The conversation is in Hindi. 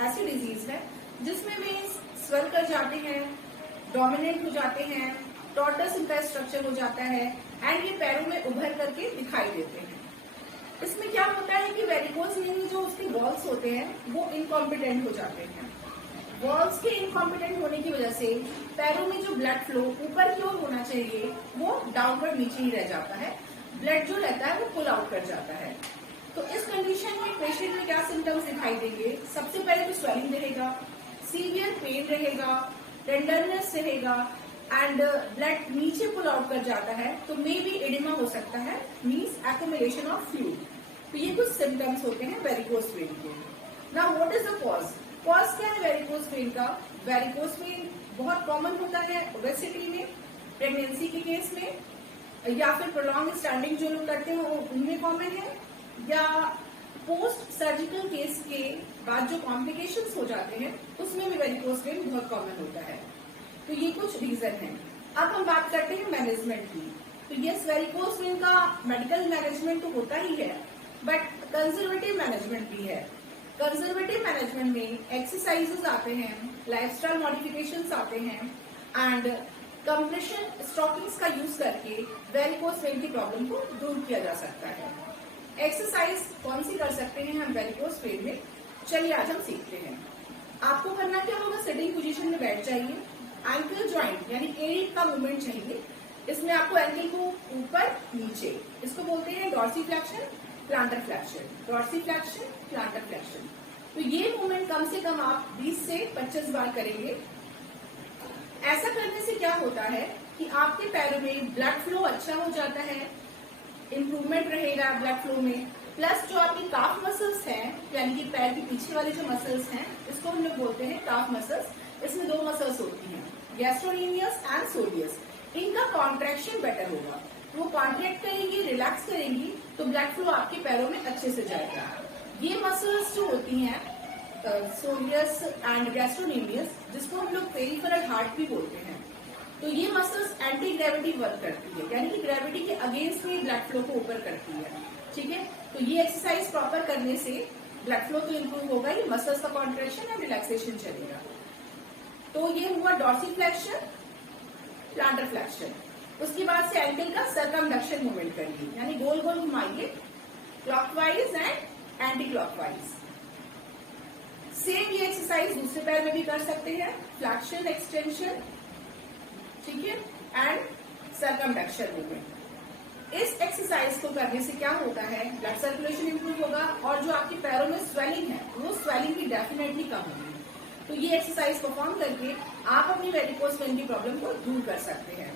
ऐसी डिजीज है जिसमें वे स्वेल कर जाते हैं, डोमिनेंट हो जाते हैं, टॉर्टस इनका स्ट्रक्चर हो जाता है एंड ये पैरों में उभर करके दिखाई देते हैं। इसमें क्या होता है कि वेरिकोज वेन में जो उसके वॉल्स होते हैं वो इनकॉम्पिटेंट हो जाते हैं। वॉल्स के इनकॉम्पिटेंट होने की वजह से पैरों में जो ब्लड फ्लो ऊपर की ओर होना चाहिए वो डाउनवर्ड नीचे ही रह जाता है, ब्लड जो रहता है वो पुल आउट कर जाता है। तो इस कंडीशन में पेशेंट में क्या सिम्टम्स दिखाई देंगे? सबसे पहले तो स्वेलिंग रहेगा, सीवियर पेन रहेगा, टेंडरनेस रहेगा एंड ब्लड नीचे पुल आउट कर जाता है, तो मे बी एडिमा हो सकता है, मीन्स एक्युमुलेशन ऑफ फ्लूइड। तो ये कुछ सिम्टम्स होते हैं वेरिकोज वेन के। Now what is the cause? Cause क्या है वेरिकोज वेन का? वेरिकोज वेन बहुत कॉमन होता है ओबेसिटी में, प्रेगनेंसी के केस में, या फिर प्रोलॉन्ग स्टैंडिंग जो लोग करते हैं उनमें कॉमन है, या पोस्ट सर्जिकल केस के बाद जो कॉम्प्लिकेशंस हो जाते हैं उसमें भी वेरिकोज वेन बहुत कॉमन होता है। तो ये कुछ रीजन है। अब हम बात करते हैं मैनेजमेंट की। तो यस, वेरिकोज वेन का मेडिकल मैनेजमेंट तो होता ही है, बट कंजर्वेटिव मैनेजमेंट भी है। कंजर्वेटिव मैनेजमेंट में एक्सरसाइजेस आते हैं, लाइफस्टाइल मॉडिफिकेशंस आते हैं एंड कंप्रेशन स्टॉकिंग्स का यूज करके वेरिकोज वेन की प्रॉब्लम को दूर किया जा सकता है। एक्सरसाइज कौन सी कर सकते हैं हम वेरिकोज वेन में? चलिए आज हम सीखते हैं। आपको करना क्या होगा? सिटिंग पोजीशन में बैठ जाइए, एंकल ज्वाइंट यानी एड़ी का मूवमेंट चाहिए। इसमें आपको एंकल को ऊपर नीचे, इसको बोलते हैं dorsiflexion, planter flexion, dorsiflexion, planter flexion. तो ये मूवमेंट कम से कम आप 20 से 25 बार करेंगे। ऐसा करने से क्या होता है कि आपके पैरों में ब्लड फ्लो अच्छा हो जाता है, इंप्रूवमेंट रहेगा ब्लड फ्लो में, प्लस जो आपकी काफ मसल्स हैं यानी कि पैर के पीछे वाले जो मसल्स हैं इसको हम लोग बोलते हैं काफ मसल्स। इसमें दो मसल्स होती हैं, गैस्ट्रोनिमियस एंड सोलियस। इनका कॉन्ट्रैक्शन बेटर होगा, वो कॉन्ट्रैक्ट करेंगी, रिलैक्स करेंगी, तो ब्लड फ्लो आपके पैरों में अच्छे से जाएगा। ये मसल्स जो होती हैं सोलियस एंड गैस्ट्रोनिमियस, जिसको हम लोग पेरिफेरल हार्ट भी बोलते हैं, तो ये मसल्स एंटी ग्रेविटी वर्क करती है, यानी कि ग्रेविटी के अगेंस्ट में ब्लड फ्लो को ऊपर करती है। ठीक है, तो ये एक्सरसाइज प्रॉपर करने से ब्लड फ्लो तो इंप्रूव होगा ही, मसल्स का कॉन्ट्रैक्शन एंड रिलैक्सेशन चलेगा। तो ये हुआ डॉर्सीफ्लेक्शन, प्लांटर फ्लेक्शन। उसके बाद से एंकल का सर्कमडक्शन मूवमेंट करिए, यानी गोल गोल घुमाइए, clockwise and anti clockwise. Same ये एक्सरसाइज दूसरे पैर में भी कर सकते हैं, फ्लेक्शन, एक्सटेंशन, ठीक है, एंड सर्कमडक्शन मूवमेंट। इस एक्सरसाइज को करने से क्या होता है? ब्लड सर्कुलेशन इंप्रूव होगा और जो आपके पैरों में स्वेलिंग है वो स्वेलिंग भी डेफिनेटली कम होगी। तो ये एक्सरसाइज परफॉर्म करके आप अपनी वेरिकोज वेन की प्रॉब्लम को दूर कर सकते हैं।